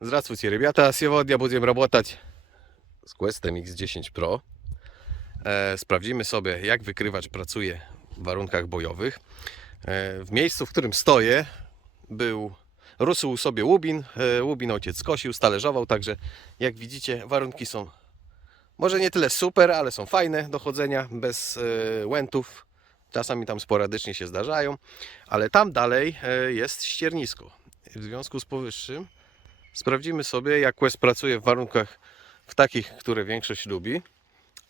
Здравствуйте, ребята! Сегодня будем работать z Questem X10 Pro. E, sprawdzimy sobie, jak wykrywacz pracuje w warunkach bojowych. E, w miejscu, w którym stoję, był rósł sobie łubin. E, łubin ojciec skosił, stalerzował, także jak widzicie, warunki są może nie tyle super, ale są fajne do chodzenia, bez e, łętów. Czasami tam sporadycznie się zdarzają, ale tam dalej e, jest ściernisko. W związku z powyższym sprawdzimy sobie, jak Quest pracuje w warunkach w takich, które większość lubi,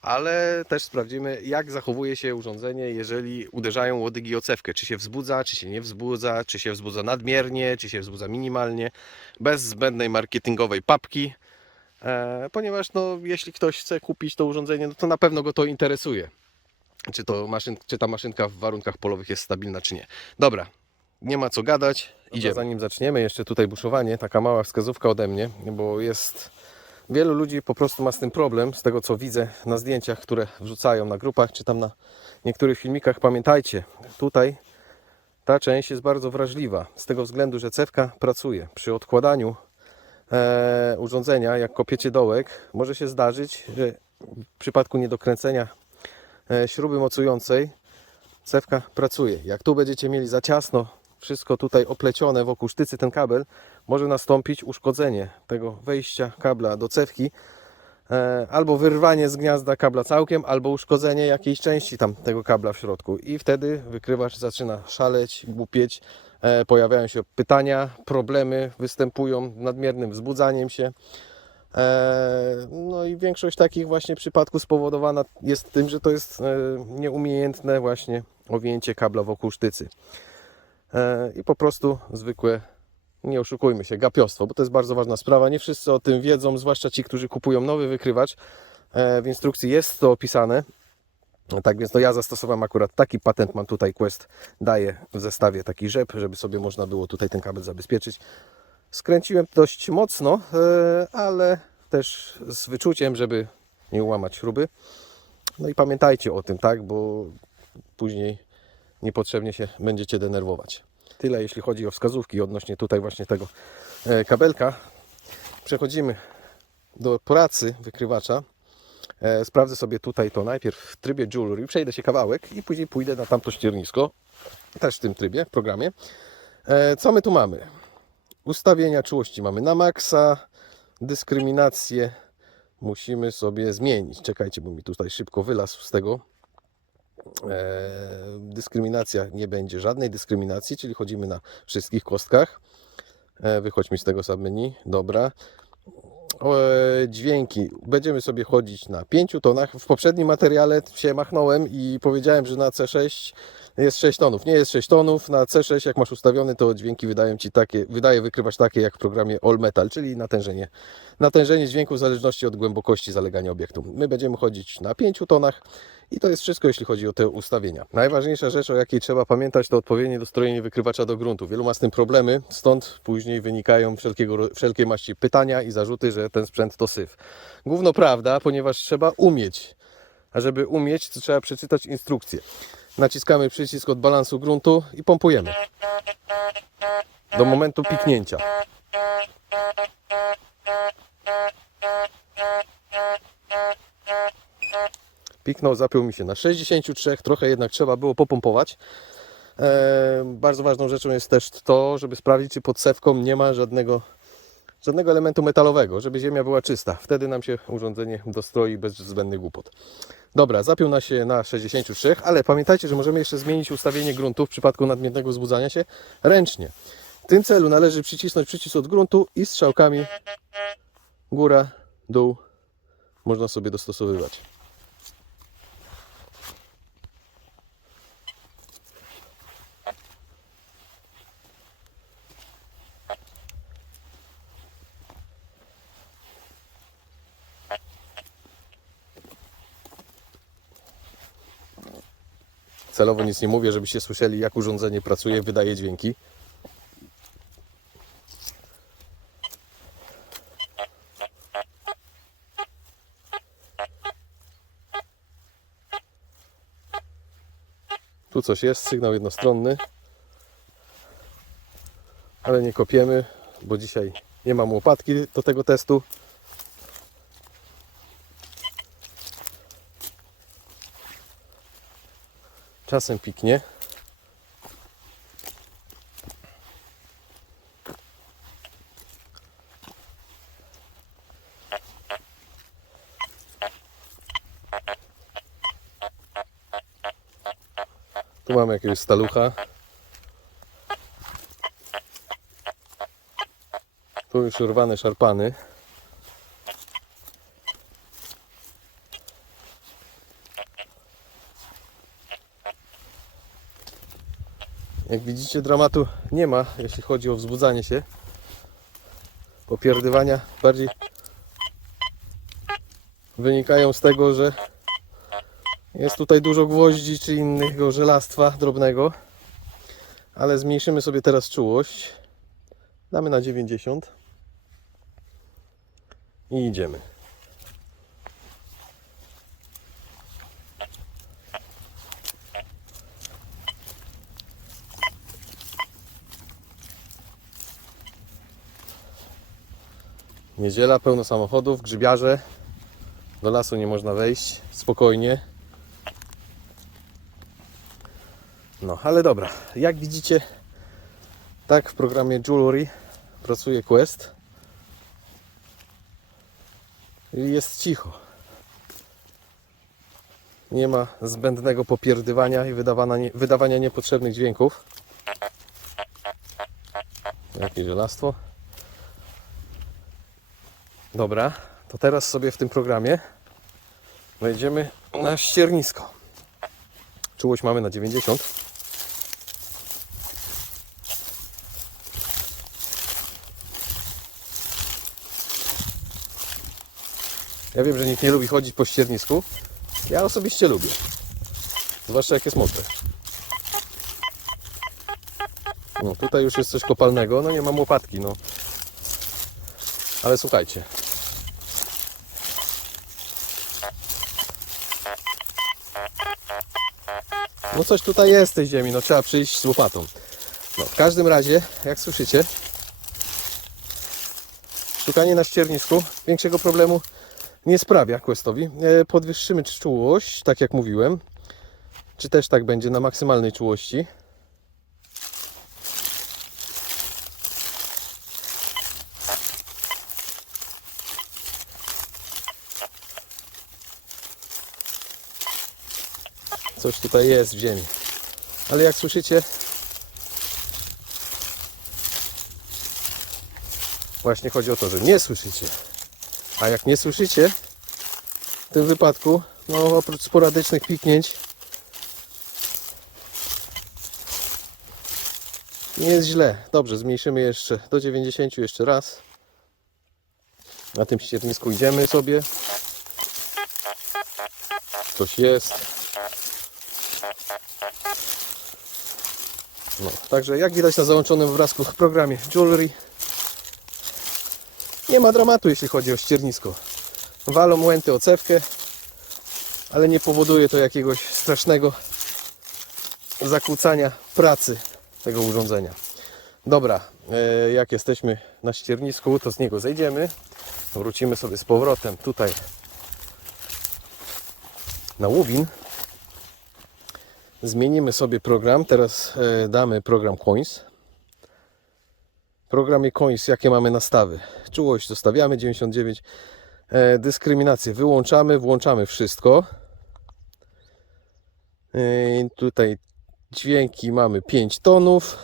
ale też sprawdzimy, jak zachowuje się urządzenie, jeżeli uderzają łodygi o cewkę. Czy się wzbudza, czy się nie wzbudza, czy się wzbudza nadmiernie, czy się wzbudza minimalnie, bez zbędnej marketingowej papki. E, ponieważ no, jeśli ktoś chce kupić to urządzenie, no to na pewno go to interesuje. Czy, to maszyn, czy ta maszynka w warunkach polowych jest stabilna, czy nie. Dobra, nie ma co gadać. Idziemy. Zanim zaczniemy jeszcze tutaj buszowanie, taka mała wskazówka ode mnie, bo jest wielu ludzi po prostu ma z tym problem, z tego co widzę na zdjęciach, które wrzucają na grupach, czy tam na niektórych filmikach. Pamiętajcie, tutaj ta część jest bardzo wrażliwa, z tego względu, że cewka pracuje. Przy odkładaniu e, urządzenia, jak kopiecie dołek, może się zdarzyć, że w przypadku niedokręcenia e, śruby mocującej cewka pracuje. Jak tu będziecie mieli za ciasno wszystko tutaj oplecione wokół sztycy ten kabel, może nastąpić uszkodzenie tego wejścia kabla do cewki, e, albo wyrwanie z gniazda kabla całkiem, albo uszkodzenie jakiejś części tam tego kabla w środku. I wtedy wykrywacz zaczyna szaleć, głupieć, e, pojawiają się pytania, problemy występują nadmiernym wzbudzaniem się. E, No i większość takich właśnie przypadków spowodowana jest tym, że to jest nieumiejętne właśnie owięcie kabla wokół sztycy. E, I po prostu zwykłe, nie oszukujmy się, gapiostwo, bo to jest bardzo ważna sprawa. Nie wszyscy o tym wiedzą, zwłaszcza ci, którzy kupują nowy wykrywacz. E, W instrukcji jest to opisane. Tak więc no ja zastosowałem akurat taki patent, mam tutaj Quest, daje w zestawie taki rzep, żeby sobie można było tutaj ten kabel zabezpieczyć. Skręciłem dość mocno, e, ale też z wyczuciem, żeby nie ułamać śruby. No i pamiętajcie o tym, tak, bo później niepotrzebnie się będziecie denerwować. Tyle jeśli chodzi o wskazówki odnośnie tutaj właśnie tego e, kabelka. Przechodzimy do pracy wykrywacza. E, Sprawdzę sobie tutaj to najpierw w trybie jewelry, przejdę się kawałek i później pójdę na tamto ściernisko. Też w tym trybie, programie. E, Co my tu mamy? Ustawienia czułości mamy na maksa, dyskryminację musimy sobie zmienić. Czekajcie, bo mi tutaj szybko wylazł z tego. E, dyskryminacja nie będzie żadnej dyskryminacji, czyli chodzimy na wszystkich kostkach. E, wychodźmy z tego submenu. Dobra. E, dźwięki. Będziemy sobie chodzić na 5 tonach. W poprzednim materiale się machnąłem i powiedziałem, że na C6 jest 6 tonów. Nie jest 6 tonów. Na C6 jak masz ustawiony, to dźwięki wydają Ci takie, wydaje wykrywać takie jak w programie All Metal, czyli natężenie. Natężenie dźwięku w zależności od głębokości zalegania obiektu. My będziemy chodzić na 5 tonach i to jest wszystko, jeśli chodzi o te ustawienia. Najważniejsza rzecz, o jakiej trzeba pamiętać, to odpowiednie dostrojenie wykrywacza do gruntu. Wielu ma z tym problemy, stąd później wynikają wszelkiego, ro- wszelkie maści pytania i zarzuty, że ten sprzęt to syf. Główno prawda, ponieważ trzeba umieć. A żeby umieć, to trzeba przeczytać instrukcję. Naciskamy przycisk od balansu gruntu i pompujemy. Do momentu piknięcia. Piknął, zapiął mi się na 63, trochę jednak trzeba było popompować. E, bardzo ważną rzeczą jest też to, żeby sprawdzić, czy pod sewką nie ma żadnego, żadnego elementu metalowego, żeby ziemia była czysta. Wtedy nam się urządzenie dostroi bez zbędnych głupot. Dobra, zapiął na się na 63, ale pamiętajcie, że możemy jeszcze zmienić ustawienie gruntu w przypadku nadmiernego wzbudzania się ręcznie. W tym celu należy przycisnąć przycisk od gruntu i strzałkami góra, dół można sobie dostosowywać. Celowo nic nie mówię, żebyście słyszeli, jak urządzenie pracuje, wydaje dźwięki. Tu coś jest, sygnał jednostronny. Ale nie kopiemy, bo dzisiaj Nie mam łopatki do tego testu. Czasem piknie. Tu mamy jakiegoś stalucha. Tu już urwane szarpany. Jak widzicie dramatu nie ma, jeśli chodzi o wzbudzanie się. Popierdywania bardziej wynikają z tego, że jest tutaj dużo gwoździ czy innego żelastwa drobnego. Ale zmniejszymy sobie teraz czułość. Damy na 90. I idziemy. Niedziela, pełno samochodów, grzybiarze. Do lasu nie można wejść, spokojnie. No, ale dobra. Jak widzicie, tak w programie Jewelry pracuje Quest. I jest cicho. Nie ma zbędnego popierdywania i wydawania, wydawania niepotrzebnych dźwięków. Jakie żelastwo. Dobra, to teraz sobie w tym programie wejdziemy na ściernisko. Czułość mamy na 90. Ja wiem, że nikt nie lubi chodzić po ściernisku. Ja osobiście lubię. Zwłaszcza jak jest mokre. No tutaj już jest coś kopalnego. No nie mam łopatki, no. Ale słuchajcie. No coś tutaj jest tej ziemi, no trzeba przyjść z łopatą. No, w każdym razie, jak słyszycie, szukanie na ściernisku większego problemu nie sprawia Questowi. E, Podwyższymy czułość, tak jak mówiłem. Czy też tak będzie na maksymalnej czułości. Coś tutaj jest w ziemi. Ale jak słyszycie, właśnie chodzi o to, że nie słyszycie. A jak nie słyszycie, w tym wypadku, no oprócz sporadycznych piknięć, nie jest źle. Dobrze, zmniejszymy jeszcze do 90 jeszcze raz. Na tym ściernisku idziemy sobie. Coś jest. No, także jak widać na załączonym w programie Jewelry nie ma dramatu jeśli chodzi o ściernisko. Walą łęty o cewkę, ale nie powoduje to jakiegoś strasznego zakłócania pracy tego urządzenia. Dobra, e, jak jesteśmy na ściernisku, to z niego zejdziemy. Wrócimy sobie z powrotem tutaj na łubin. Zmienimy sobie program. Teraz e, damy program Coins. W programie Coins jakie mamy nastawy? Czułość zostawiamy 99. E, dyskryminację wyłączamy, włączamy wszystko. E, tutaj dźwięki mamy 5 tonów.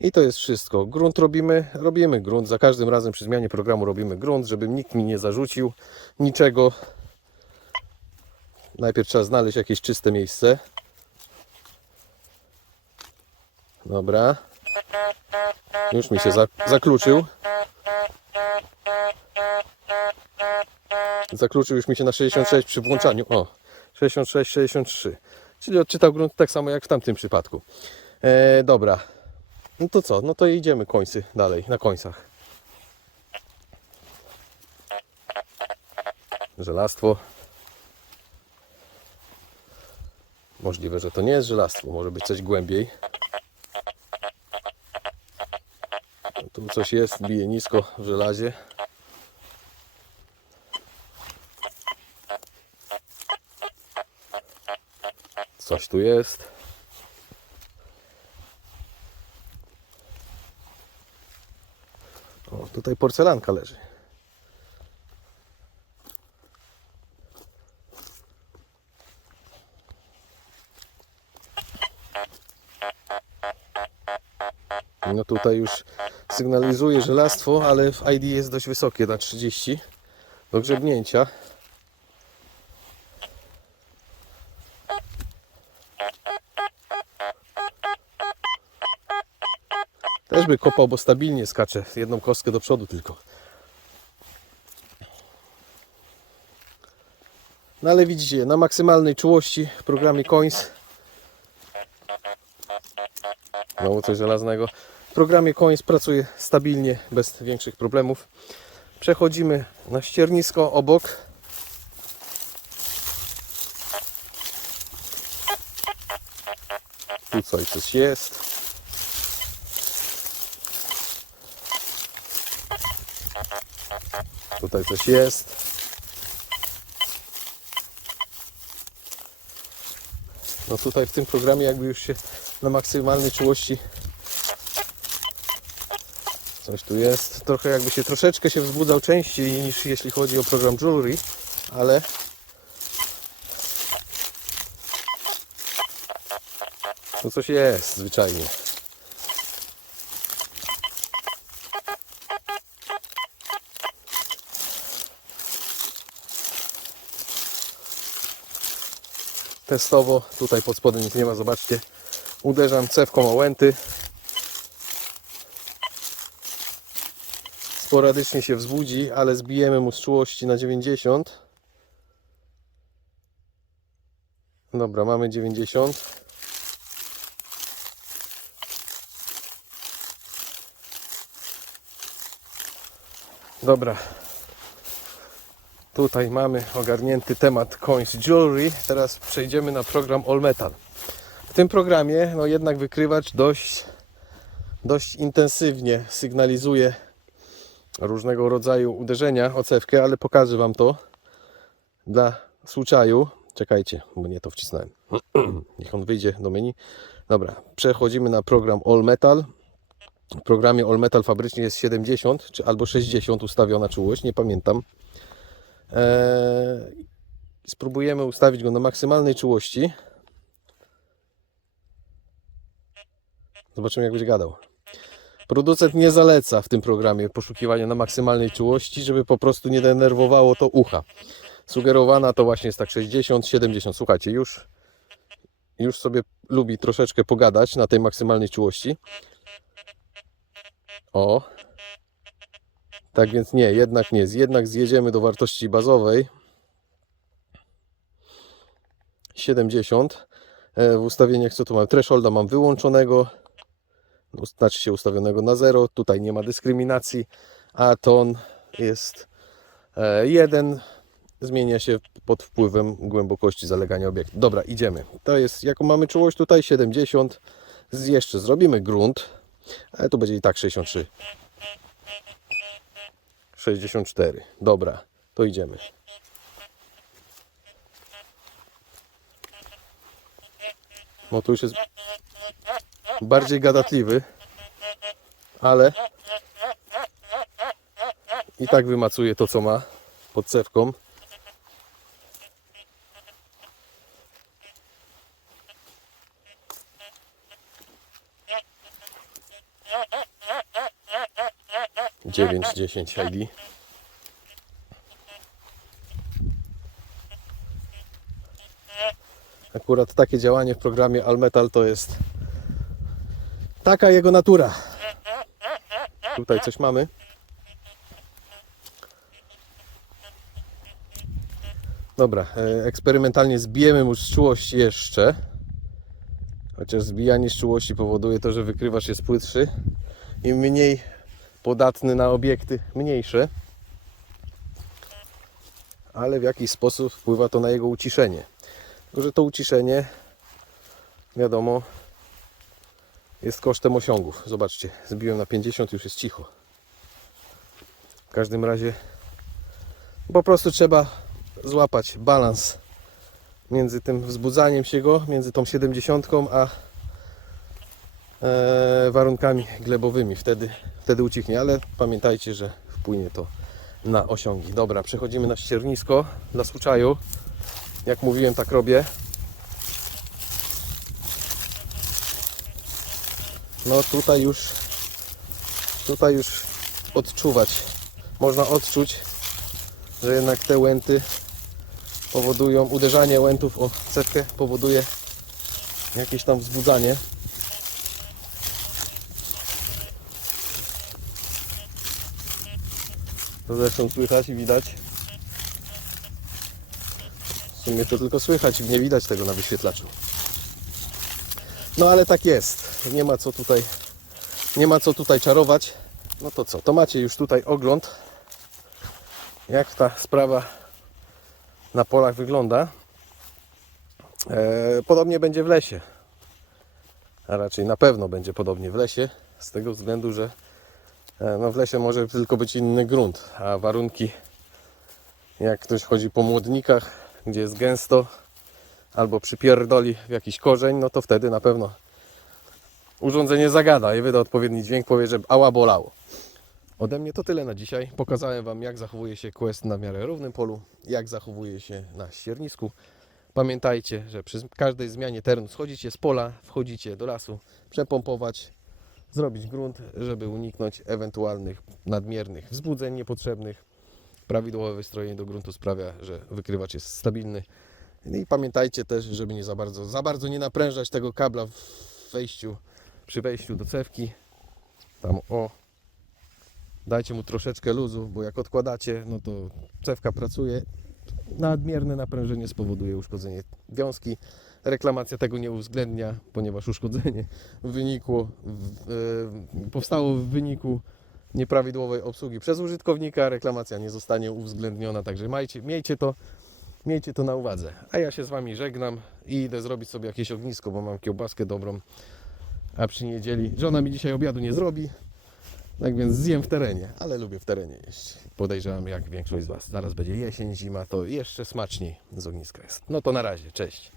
I to jest wszystko. Grunt robimy, robimy grunt. Za każdym razem przy zmianie programu robimy grunt, żeby nikt mi nie zarzucił niczego. Najpierw trzeba znaleźć jakieś czyste miejsce. Dobra. Już mi się za, zakluczył. Zakluczył już mi się na 66 przy włączaniu. O, 66, 63. Czyli odczytał grunt tak samo jak w tamtym przypadku. E, dobra. No to co? No to idziemy końcy dalej, na końcach. Żelastwo. Możliwe, że to nie jest żelastwo, może być coś głębiej. Tu coś jest, bije nisko w żelazie. Coś tu jest. O, tutaj porcelanka leży. No tutaj już sygnalizuje żelastwo, ale w ID jest dość wysokie na 30 do grzebnięcia. Też by kopał, bo stabilnie skacze. Jedną kostkę do przodu tylko. No ale widzicie, na maksymalnej czułości w programie Coins Znowu coś żelaznego. W programie Coins pracuje stabilnie, bez większych problemów. Przechodzimy na ściernisko obok. Tu coś, coś jest. Tutaj coś jest. No tutaj w tym programie jakby już się na maksymalnej czułości coś tu jest. Trochę jakby się troszeczkę się wzbudzał częściej niż jeśli chodzi o program Jewelry, ale tu coś jest zwyczajnie. testowo. Tutaj pod spodem nic nie ma, zobaczcie. Uderzam cewką o łęty. Sporadycznie się wzbudzi, ale zbijemy mu z czułości na 90. Dobra, mamy 90. Dobra, Tutaj mamy ogarnięty temat Coins Jewelry. Teraz przejdziemy na program All Metal. W tym programie no jednak wykrywacz dość, dość intensywnie sygnalizuje różnego rodzaju uderzenia o cewkę, ale pokażę Wam to dla słuczaju. Czekajcie, bo nie to wcisnąłem. Niech on wyjdzie do menu. Dobra, przechodzimy na program All Metal. W programie All Metal fabrycznie jest 70 czy albo 60 ustawiona czułość, nie pamiętam. Eee, spróbujemy ustawić go na maksymalnej czułości. Zobaczymy jak będzie gadał. Producent nie zaleca w tym programie poszukiwania na maksymalnej czułości, żeby po prostu nie denerwowało to ucha. Sugerowana to właśnie jest tak 60, 70. Słuchajcie, już, już sobie lubi troszeczkę pogadać na tej maksymalnej czułości. O, tak więc nie, jednak nie. Jednak zjedziemy do wartości bazowej 70. E, W ustawieniach co tu mam? Thresholda mam wyłączonego. Znaczy się ustawionego na 0. Tutaj nie ma dyskryminacji. A ton jest 1. Zmienia się pod wpływem głębokości zalegania obiektu. Dobra, idziemy. To jest, jaką mamy czułość tutaj? 70. Z- Jeszcze zrobimy grunt. Ale to będzie i tak 63. 64. Dobra, to idziemy. No tu już jest bardziej gadatliwy, ale i tak wymacuje to, co ma pod cewką. Dziewięć, dziesięć ID. Akurat takie działanie w programie Almetal to jest taka jego natura. Tutaj coś mamy. Dobra, e, eksperymentalnie zbijemy mu z czułości jeszcze. Chociaż zbijanie czułości powoduje to, że wykrywacz jest płytszy i mniej podatny na obiekty mniejsze. Ale w jakiś sposób wpływa to na jego uciszenie. Tylko, że to uciszenie, wiadomo, jest kosztem osiągów. Zobaczcie, zbiłem na 50, już jest cicho. W każdym razie po prostu trzeba złapać balans między tym wzbudzaniem się go, między tą 70 a e, warunkami glebowymi. Wtedy, wtedy ucichnie, ale pamiętajcie, że wpłynie to na osiągi. Dobra, przechodzimy na ściernisko dla suczaju. Jak mówiłem, tak robię. No tutaj już tutaj już odczuwać. Można odczuć, że jednak te łęty powodują, uderzanie łętów o cewkę powoduje jakieś tam wzbudzanie. To zresztą słychać i widać. W sumie to tylko słychać i nie widać tego na wyświetlaczu. No ale tak jest. Nie ma co tutaj nie ma co tutaj czarować. No to co? To macie już tutaj ogląd jak ta sprawa na polach wygląda. E, podobnie będzie w lesie. A raczej na pewno będzie podobnie w lesie, z tego względu, że e, no w lesie może tylko być inny grunt, a warunki, jak ktoś chodzi po młodnikach, gdzie jest gęsto, albo przypierdoli w jakiś korzeń, no to wtedy na pewno urządzenie zagada i wyda odpowiedni dźwięk, powie, że ała bolało. Ode mnie to tyle na dzisiaj. Pokazałem Wam, jak zachowuje się quest na miarę równym polu, jak zachowuje się na ściernisku. Pamiętajcie, że przy każdej zmianie terenu schodzicie z pola, wchodzicie do lasu, przepompować, zrobić grunt, żeby uniknąć ewentualnych nadmiernych wzbudzeń niepotrzebnych. Prawidłowe wystrojenie do gruntu sprawia, że wykrywacz jest stabilny. I pamiętajcie też, żeby nie za bardzo, za bardzo nie naprężać tego kabla w wejściu, przy wejściu do cewki. Tam o, dajcie mu troszeczkę luzu, bo jak odkładacie, no to cewka pracuje. Nadmierne naprężenie spowoduje uszkodzenie wiązki. Reklamacja tego nie uwzględnia, ponieważ uszkodzenie wynikło, w, e, powstało w wyniku nieprawidłowej obsługi przez użytkownika. Reklamacja nie zostanie uwzględniona, także majcie, miejcie to, miejcie to na uwadze. A ja się z Wami żegnam i idę zrobić sobie jakieś ognisko, bo mam kiełbaskę dobrą. A przy niedzieli żona mi dzisiaj obiadu nie zrobi, tak więc zjem w terenie, ale lubię w terenie jeść. Podejrzewam, jak większość z Was. Zaraz będzie jesień, zima, to jeszcze smaczniej z ogniska jest. No to na razie, cześć.